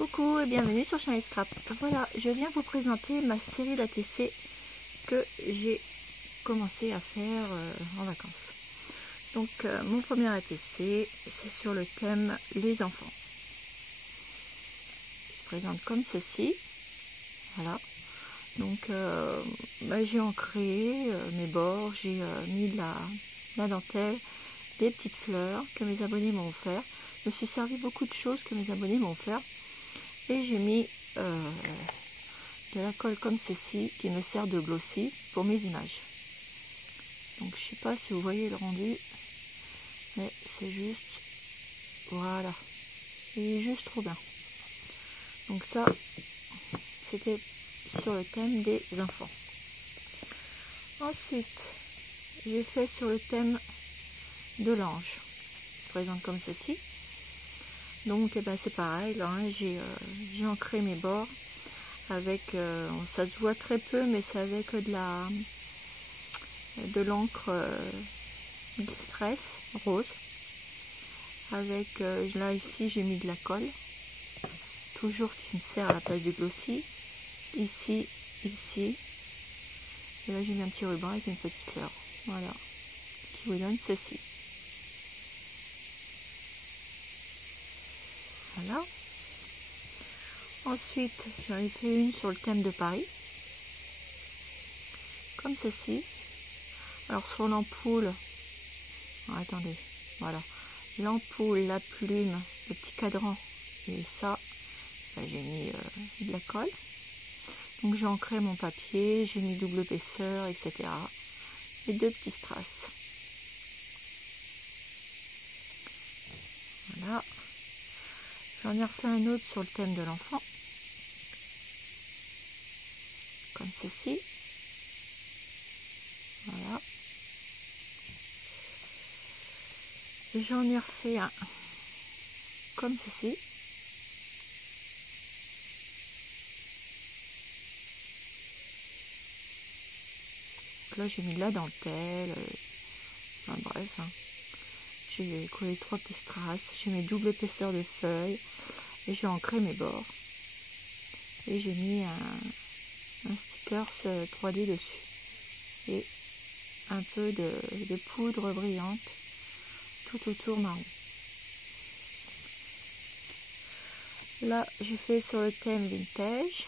Coucou et bienvenue sur Shiny Scrap. Voilà, je viens vous présenter ma série d'ATC que j'ai commencé à faire en vacances. Donc mon premier ATC, c'est sur le thème les enfants. Je présente comme ceci. Voilà. Donc j'ai ancré mes bords, j'ai mis de la dentelle, des petites fleurs que mes abonnés m'ont offert. Je me suis servi beaucoup de choses que mes abonnés m'ont offert. Et j'ai mis de la colle comme ceci qui me sert de glossy pour mes images. Donc je sais pas si vous voyez le rendu, mais c'est juste, voilà, il est juste trop bien. Donc ça, c'était sur le thème des enfants. Ensuite, j'ai fait sur le thème de l'ange. Je présente comme ceci. Donc c'est pareil, là, hein, j'ai ancré mes bords avec, ça se voit très peu, mais c'est avec de l'encre Distress rose. Avec, là ici j'ai mis de la colle, toujours qui me sert à la place du glossy. Ici, ici, et là j'ai mis un petit ruban avec une petite fleur, voilà, qui vous donne ceci. Voilà. Ensuite, j'en ai fait une sur le thème de Paris, comme ceci. Alors sur l'ampoule, attendez, voilà, l'ampoule, la plume, le petit cadran et ça, j'ai mis de la colle. Donc j'ai ancré mon papier, j'ai mis double épaisseur, etc. Et deux petits strass. Voilà. J'en ai refait un autre sur le thème de l'enfant, comme ceci. Voilà. J'en ai refait un comme ceci. Là j'ai mis de la dentelle, enfin bref, hein. J'ai collé 3 petits strass, j'ai mis double épaisseur de feuilles et j'ai ancré mes bords. Et j'ai mis un sticker 3D dessus. Et un peu de poudre brillante tout autour marron. Là j'ai fait sur le thème vintage,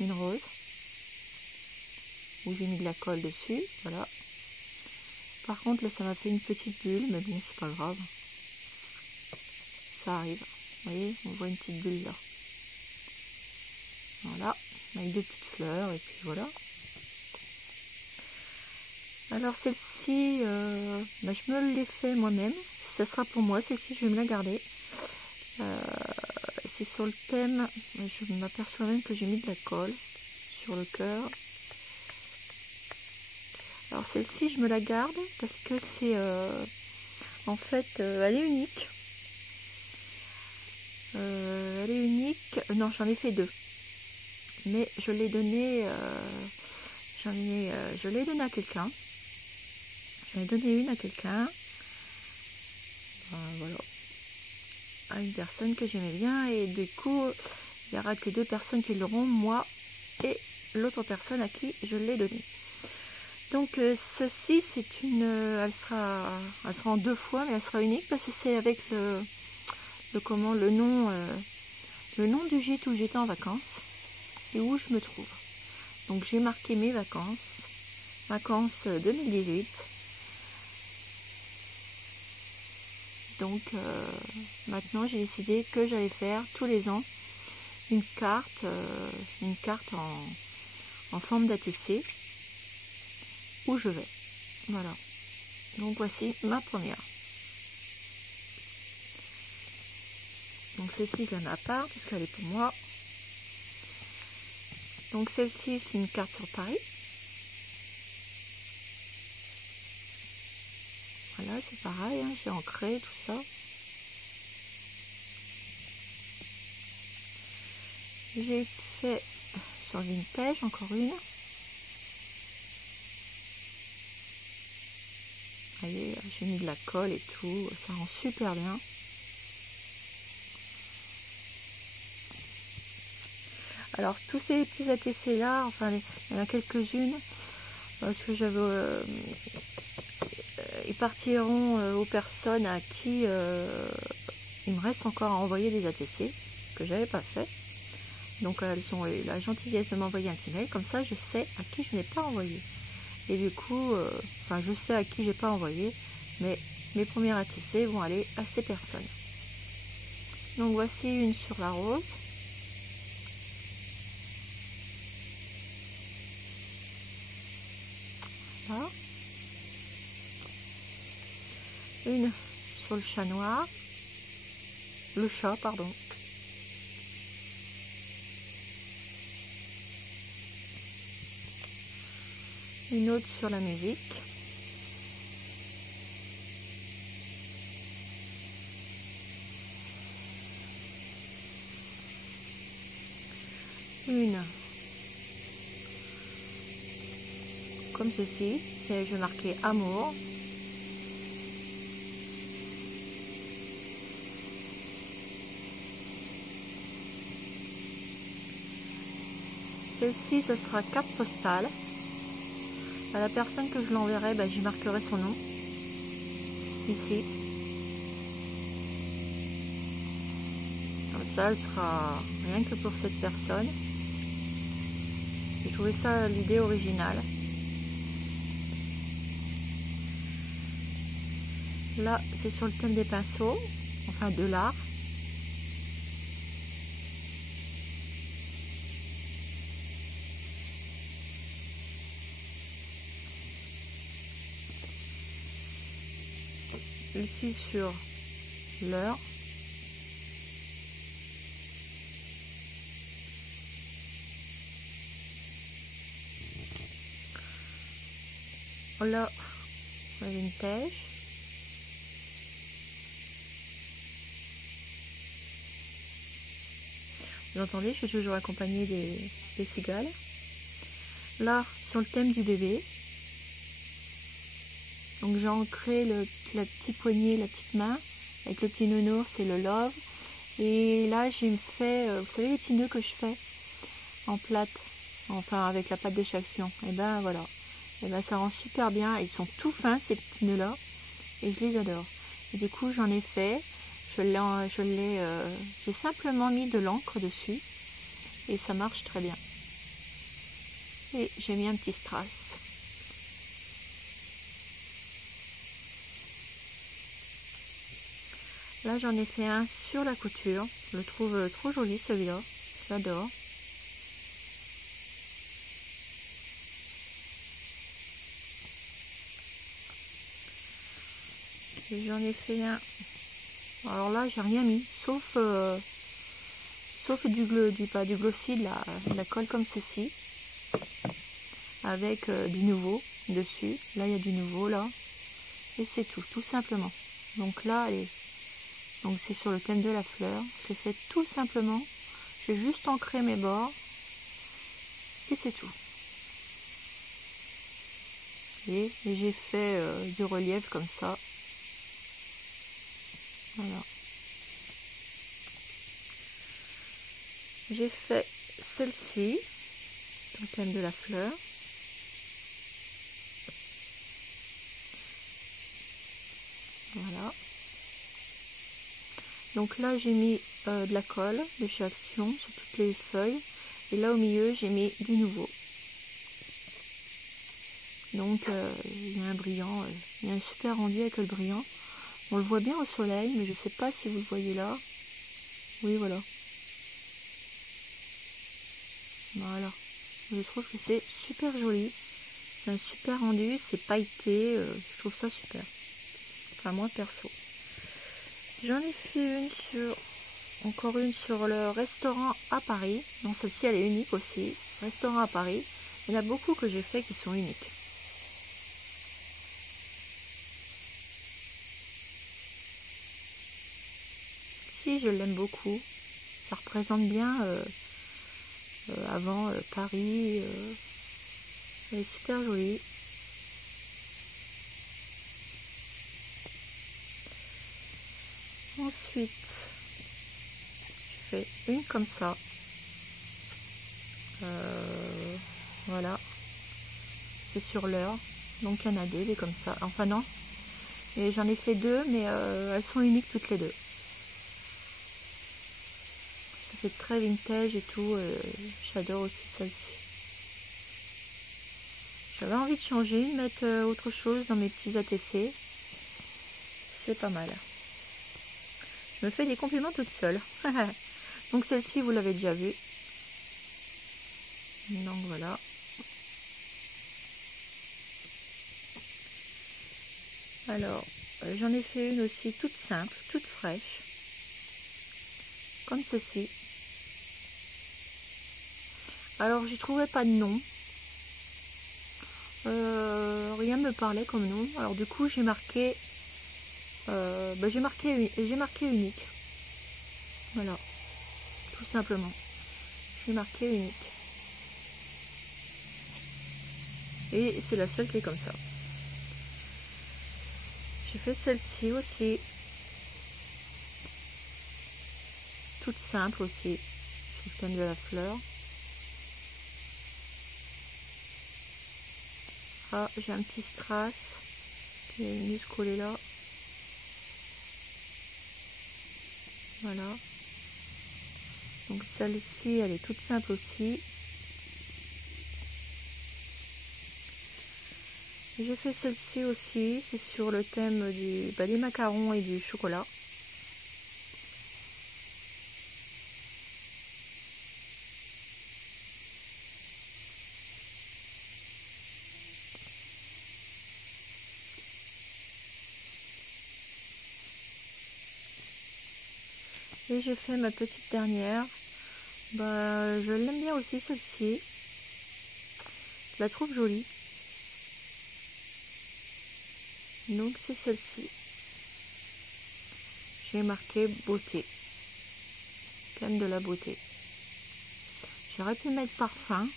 une rose, où j'ai mis de la colle dessus, voilà. Par contre là ça m'a fait une petite bulle, mais bon c'est pas grave, ça arrive. Vous voyez, on voit une petite bulle là, voilà, avec deux petites fleurs et puis voilà. Alors celle-ci, je me l'ai fait moi-même, ça sera pour moi, celle-ci je vais me la garder. C'est sur le thème, je m'aperçois même que j'ai mis de la colle sur le cœur. Alors celle-ci je me la garde parce que c'est en fait elle est unique. Non, j'en ai fait deux, mais je l'ai donné je l'ai donné à quelqu'un. J'en ai donné une à quelqu'un, voilà, à une personne que j'aimais bien, et du coup il n'y aura que 2 personnes qui l'auront, moi et l'autre personne à qui je l'ai donné. Donc ceci c'est une, elle sera en 2 fois, mais elle sera unique parce que c'est avec le nom du gîte où j'étais en vacances et où je me trouve. Donc j'ai marqué mes vacances 2018. Donc maintenant j'ai décidé que j'allais faire tous les ans une carte en forme d'ATC où je vais. Voilà. Donc voici ma première. Donc celle-ci je la mets à part parce qu'elle est pour moi. Donc celle-ci c'est une carte sur Paris. Voilà, c'est pareil, hein, j'ai ancré tout ça. J'ai fait sur vintage encore une. Vous voyez, j'ai mis de la colle et tout, ça rend super bien. Alors tous ces petits ATC là, enfin il y en a quelques-unes, parce que ils partiront aux personnes à qui il me reste encore à envoyer des ATC que j'avais pas fait. Donc elles ont eu la gentillesse de m'envoyer un petit mail, comme ça je sais à qui je n'ai pas envoyé. Et du coup, enfin je sais à qui j'ai pas envoyé, mais mes premiers ATC vont aller à ces personnes. Donc voici une sur la rose. Voilà. Une sur le chat noir. Le chat, pardon. Une autre sur la musique. Une comme ceci, je vais marquer amour. Celle-ci, ce sera carte postale. À la personne que je l'enverrai, j'y marquerai son nom, ici. Comme ça, elle sera rien que pour cette personne. J'ai trouvé ça l'idée originale. Là, c'est sur le thème des pinceaux, enfin de l'art. Ici sur l'heure. Là, le vintage. Vous entendez, je suis toujours accompagnée des cigales. Là, sur le thème du bébé. Donc j'ai ancré la petite poignée, la petite main, avec le petit nounours, c'est le love. Et là, j'ai fait, vous savez les petits nœuds que je fais en plate, enfin avec la pâte d'échaction. Et ben voilà, et ben ça rend super bien. Ils sont tout fins ces petits nœuds là, et je les adore. Et du coup, j'en ai fait, j'ai simplement mis de l'encre dessus, et ça marche très bien. Et j'ai mis un petit strass. Là, j'en ai fait un sur la couture. Je le trouve trop joli celui-là. J'adore. J'en ai fait un. Alors là, j'ai rien mis, sauf du glossy, de la colle comme ceci, avec du nouveau dessus. Là, il y a du nouveau là, et c'est tout simplement. Donc là, allez. Donc c'est sur le thème de la fleur. Je fais tout simplement. J'ai juste ancré mes bords. Et c'est tout. Et j'ai fait du relief comme ça. Voilà. J'ai fait celle-ci, sur le thème de la fleur. Voilà. Donc là j'ai mis de la colle de chez Action sur toutes les feuilles, et là au milieu j'ai mis du nouveau. Donc il y a un brillant, il y a un super rendu avec le brillant. On le voit bien au soleil, mais je ne sais pas si vous le voyez là. Oui, voilà. Voilà. Je trouve que c'est super joli. C'est un super rendu, c'est pailleté, je trouve ça super. Enfin moi perso. J'en ai fait encore une sur le restaurant à Paris. Non, celle-ci elle est unique aussi. Restaurant à Paris. Il y en a beaucoup que j'ai fait qui sont uniques. Si, je l'aime beaucoup. Ça représente bien avant Paris. Elle est super jolie. Ensuite, je fais une comme ça. Voilà, c'est sur l'heure. Donc il y en a deux, des comme ça. Enfin non, et j'en ai fait deux, mais elles sont uniques toutes les deux. Ça fait très vintage et tout. J'adore aussi celle-ci. J'avais envie de changer, de mettre autre chose dans mes petits ATC. C'est pas mal. Je me fais des compliments toute seule. Donc celle-ci, vous l'avez déjà vue. Donc voilà. Alors, j'en ai fait une aussi toute simple, toute fraîche. Comme ceci. Alors, j'y trouvais pas de nom. Rien me parlait comme nom. Alors du coup, j'ai marqué unique. Voilà, tout simplement. J'ai marqué unique. Et c'est la seule qui est comme ça. J'ai fait celle-ci aussi. Toute simple aussi. C'est le thème de la fleur. Ah, j'ai un petit strass qui est venu se coller là. Voilà. Donc celle-ci, elle est toute simple aussi. J'ai fait celle-ci aussi, c'est sur le thème des macarons et du chocolat. Et j'ai fait ma petite dernière. Je l'aime bien aussi celle-ci. Je la trouve jolie. Donc c'est celle-ci. J'ai marqué beauté. Thème de la beauté. J'aurais pu mettre parfum.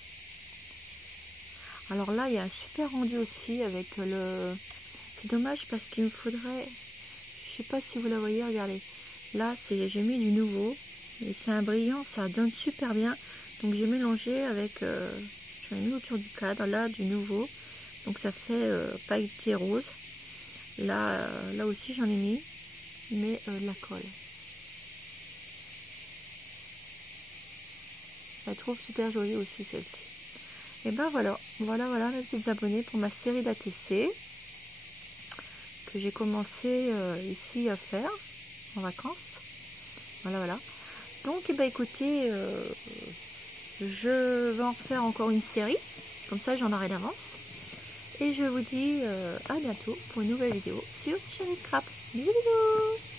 Alors là, il y a un super rendu aussi avec le... C'est dommage parce qu'il me faudrait... Je sais pas si vous la voyez, regardez. Là, j'ai mis du nouveau. Et c'est un brillant, ça donne super bien. Donc j'ai mélangé avec... j'en ai mis autour du cadre, là, du nouveau. Donc ça fait pailleté rose. Là aussi, j'en ai mis. Mais de la colle. Je la trouve super jolie aussi, celle-ci. Et ben voilà, voilà mes petits abonnés pour ma série d'ATC que j'ai commencé ici à faire en vacances. Voilà. Donc écoutez, je vais en faire encore une série, comme ça j'en aurai d'avance. Et je vous dis à bientôt pour une nouvelle vidéo sur Chérie Scrap. Bisous bisous.